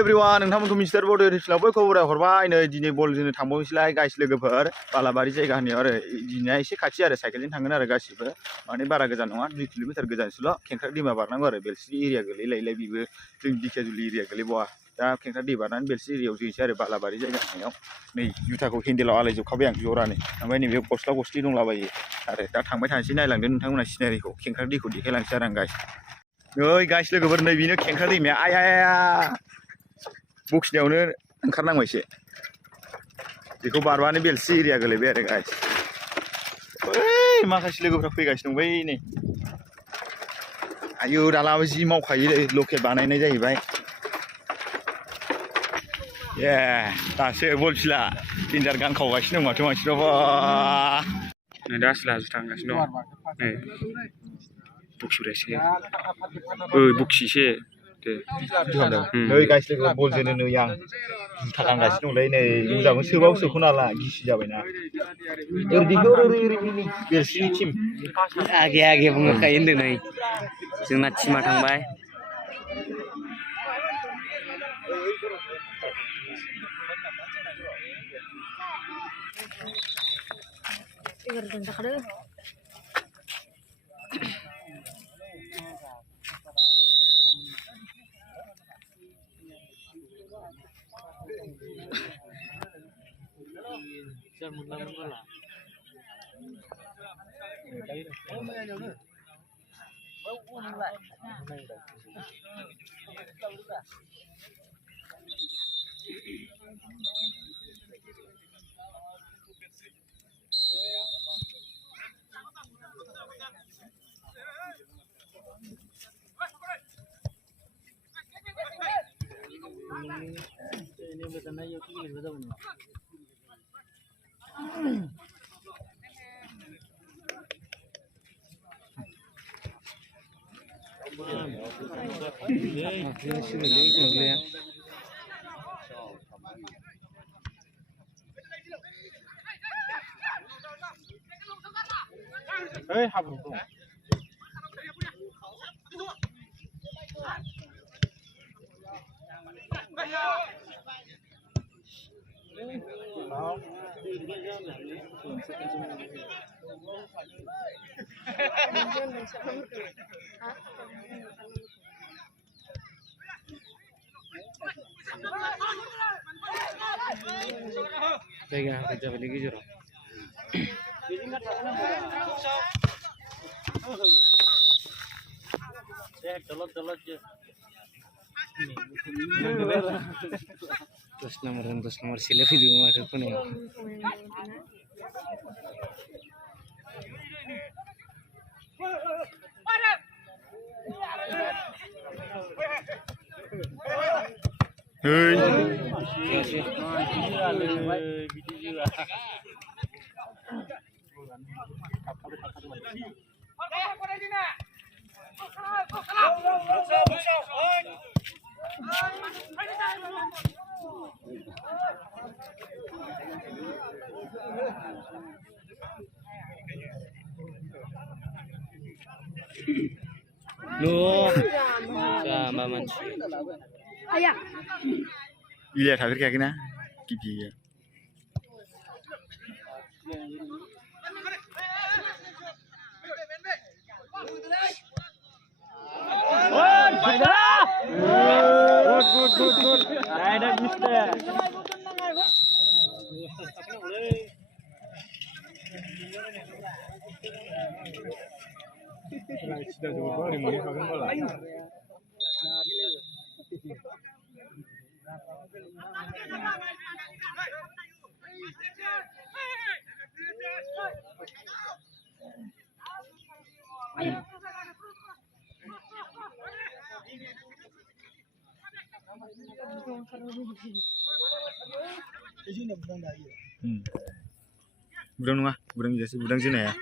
Everyone नोंथांमोनखौ mister बड रिसलाव बयखौबो हरबाय नै दिनै बल जोनो थांबावनोसैलाय गाइस लोगोफोर बालाबारि जायगा होननायाव आरो दिनै एसे खाथि आरो साइकेलजों थांगोन आरो गासिबो माने बारा गोजान नङा 2 किल'मिटार गोजानसोल' खेंख्रा दैमा बारनांगौ आरो बेलस्रि एरिया गोलैलायलाय बेबो जों दिखियाजुलि एरिया गोलैबावा दा खेंख्रा दै बारनानै बेलस्रि एरियायाव जोंसै आरो बालाबारि जायगा होननायाव नै जुथाखौ हेन्देलाव आलायजोबखाबाय आं जरानै ओमफ्राय नैबे गस्ला गस्लि दंलाबायो आरो दा थांबाय थानोसै नायलांदो नोंथांमोना सिनारिखौ खेंख्रा दैखौ देखायलांसै आरो आं गाइस नै गाइस लोगोफोर नै बेनो खेंख्रा दैमाया आया बखिनायावनो ओंखारनांबाय एसे बेखौ बारबानो बेलस्रि एरिया गोलैबाय आरो गाइस ओइ माखासे लोगोफ्रा फैगासिनो दं बै नै आयौ दालाबो जि मावखायो लकेल बानायनाय जाहैबाय ए दासो बल फिला देन्जार गान खावगासिनो दं माथो मानसिफ्रा बा नै दा आसला थांगासिनो दं नै बखिब्रायसो बखिसे नै गाइस लोगो बल जोनो नै आं जुथा गानगासिनो दंलै नै मोजाङै सोबाबो सोख'नो हाला गिसि जाबायना ओरै बेलस्रिनि टिम आगे आगे बुंखायो होनदों नै जोंना टिमा थांबाय Hey, habu dong. Jaga kerja balik jujur. Dolot je. 10 nomor selfie di rumah aku nih. Loh, sama manusia. Ayah. Lihat hampir kayak gini, gigi ya. Good. Right, Mister. Sudah coba di mana kalian bola? Budang nungah, budang jasi, budang sini ya.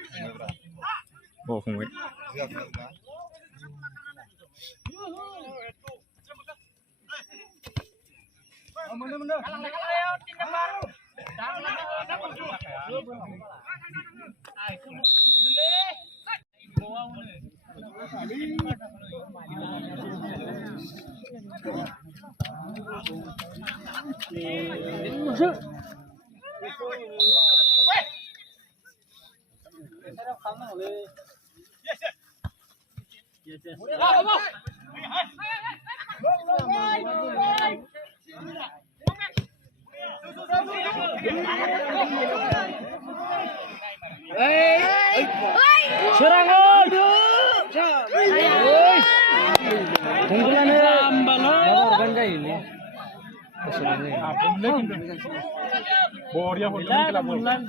Oh, kongwe. Serangan! Tunggulannya kan kayak ini. Boria hotel ke bulan.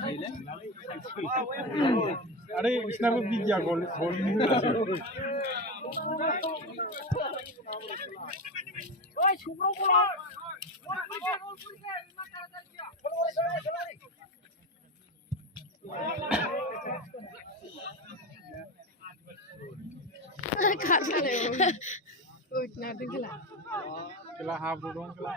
अरे इसने भी दिया गोल गोल नहीं मिला केला half road केला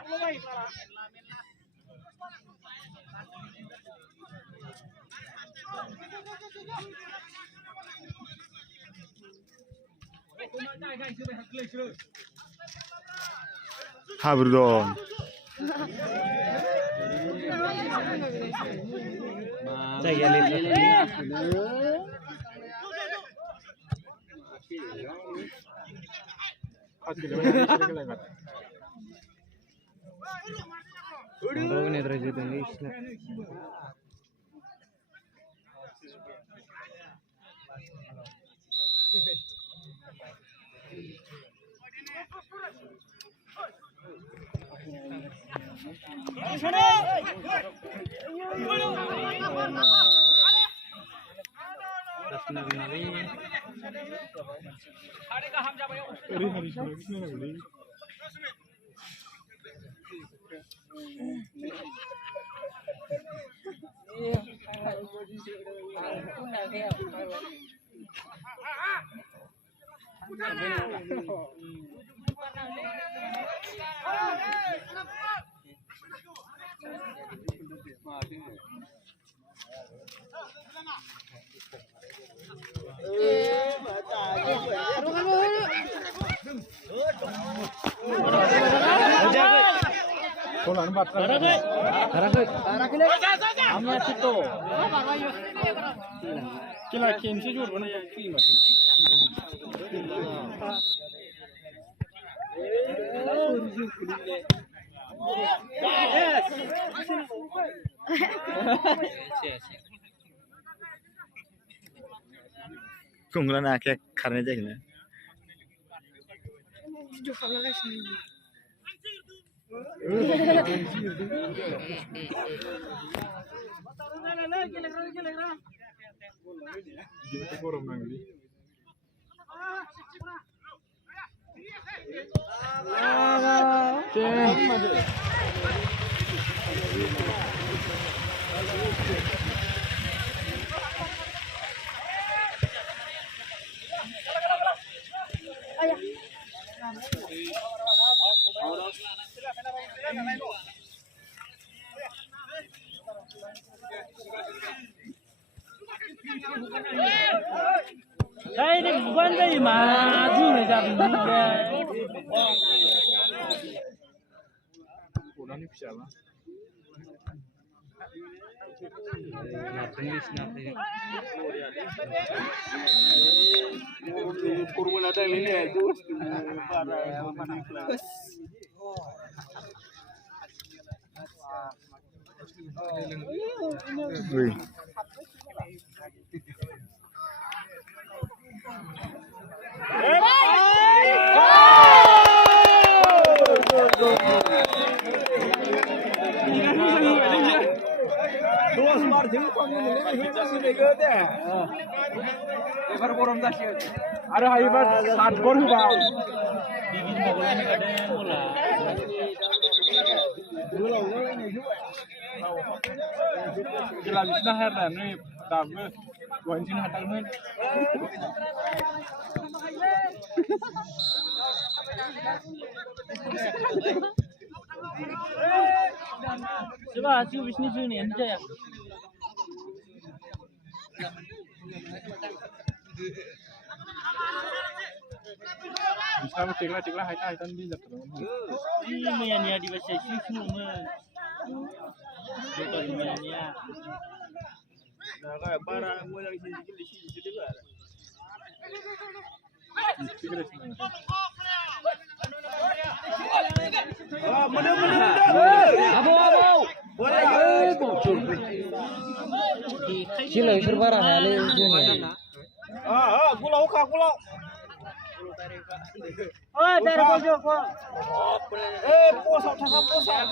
Habrul dong. Saya lihat. Ini terjadi di Islam. Kila kensi jur bana kima. Keunggulan akhir karena aja gini. Kita forum nanti. Đây thì quan gì mà gì này chẳng Udah nih bisa lah. Kurban ada ini ya itu. Wih. Ada hebat saat gol bang. Gila bisa herna nih tamu wancin hatal men. Coba hasil bisnis ini aja ya. Bisa cekla haitan bisa terus. Ini ya di bahasa Inggris semua. Betul ini ya. kayak barang mulai di sini juga. Sila isur barang hale Pulau kah pulau. Oh, dari pojok kok. Posok cakap posok.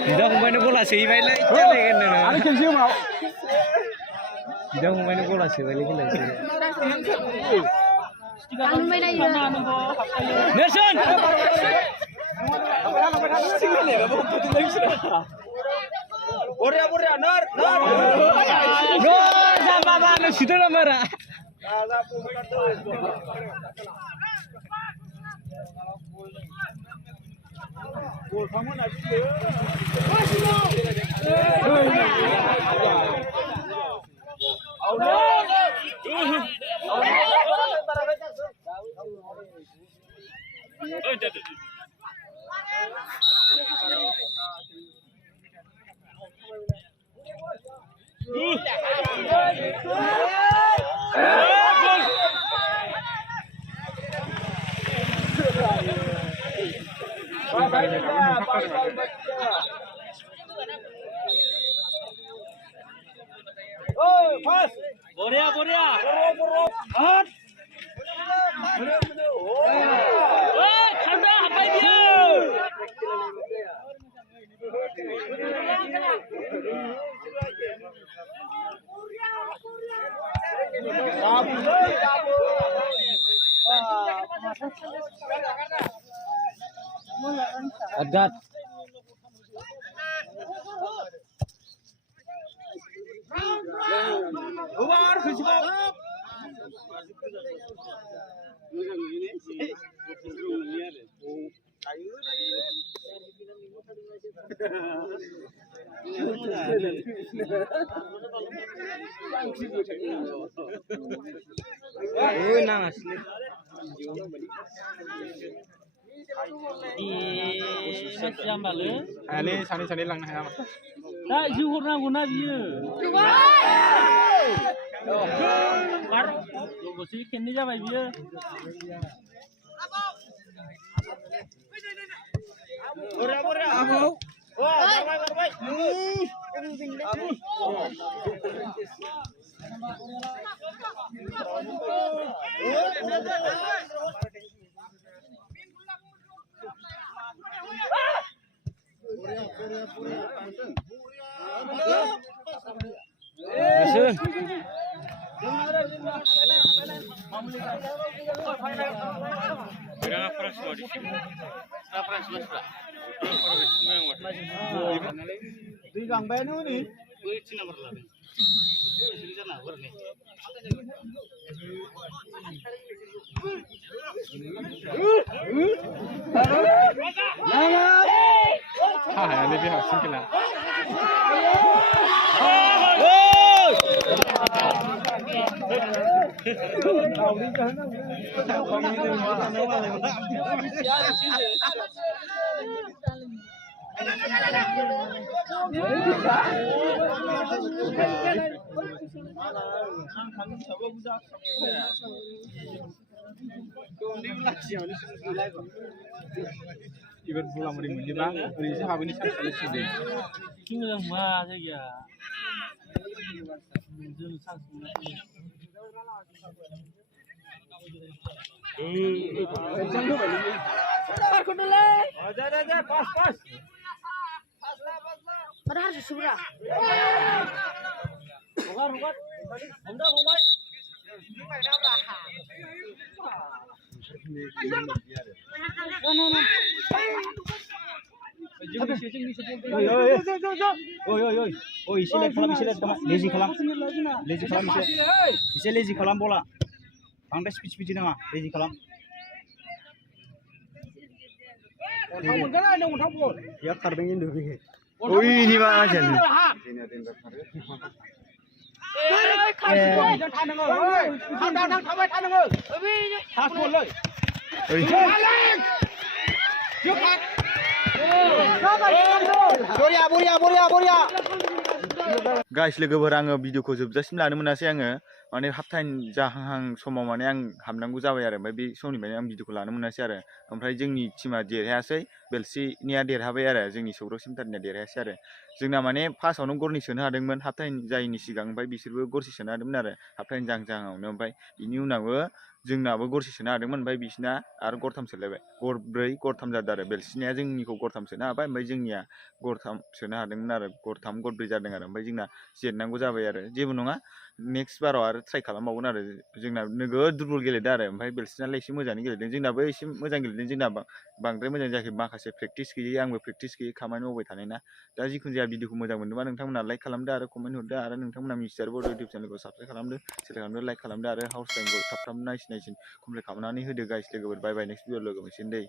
Tidak pemain bola sih, main lagi kan? Ada kecil mau. Tidak pemain bola sih, main lagi. Nelson. Boria, nar. Sama sudah marah. Boria. Kanda apa dia? Adat. Nang asli. Siapa lu? Ini sani lang na. Tak juhur na guna biye. Kar, lo sih kini jawab biye. Boria. Aku. Wah, baik. Di gang benu nih. Lebih hasil kena. Iban pulang mending bang, ini sih habis ini saya selesai deh. Tinggal mah aja ya. Ada harus surah. Oi, eसे लेट खालाम, लेजि खालाम, एसे lazy खालाम बला, बांद्राय speed नाङा, लेजि खालाम। या खारदों इन्दु बेखे। ओइ निबा आजेन गाइस लोगोफोर आङो भिडिअखौ जोबजासिम लानो मोनासै आङो माने हाफ टाइम जाहां समाव माने आं हाबनांगौ जाबाय आरो ओमफ्राय बे समनिफ्रायनो आं भिडिअखौ लानो मोनासै आरो ओमफ्राय जोंनि टिमा देरहायासै बेलसिनिया देरहाबाय आरो जोंनि सौग्राव सेन्टारनिया देरहायासै आरो जोंना माने फार्स्टआवनो गरनै सोनो हादोंमोन हाफ टाइम जायैनि सिगां ओमफ्राय बिसोरबो गरसे सोनो हादोंमोन आरो हाफ टाइम जाहांआवनो ओमफ्राय बिनि उनावबो जोंनाबो गरसे सोनो हादोंमोन ओमफ्राय बिसिना आरो गरथाम सोलायबाय गरब्रै गरथाम जादों आरो बेलसिनिया जोंनिखौ गरथाम सोनो हाबाय ओमफ्राय जोंनिया गरथाम सोनो हादोंमोन आरो गरथाम गरब्रै जादों आरो ओमफ्राय जोंना जेननांगौ जाबाय आरो जेबो नङा नेक्स्ट बाराव आरो ट्राइ खालामबावगोन आरो जोंना नोगोद दुरबल गेलेदों आरो ओमफ्राय बेलसिनालाय एसे मोजाङै गेलेदों जोंनाबो एसे मोजां गेलेदों जोंना बांद्राय मोजां जायाखै माखासे प्रेक्टिस गैयै आंबो प्रेक्टिस गैयै खामानि मावबाय थानाय ना दा जिखुनु जाया भिडिअखौ मोजां मोनदोंबा नोंथांमोना लाइक खालामदो आरो कमेन्ट हरदो आरो नोंथांमोना मिस्टार बड' इउटुब चेनेलखौ साबस्क्राइब खालामदो सेयार खालामदो लाइक खालामदो आरो हाउस टाइमखौ थाब नायसिन कमप्लिट खालामनानै होदो गाइस लोगोफोर बाय बाय नेक्स्ट भिडिअ लोगो मोनसिगोन दै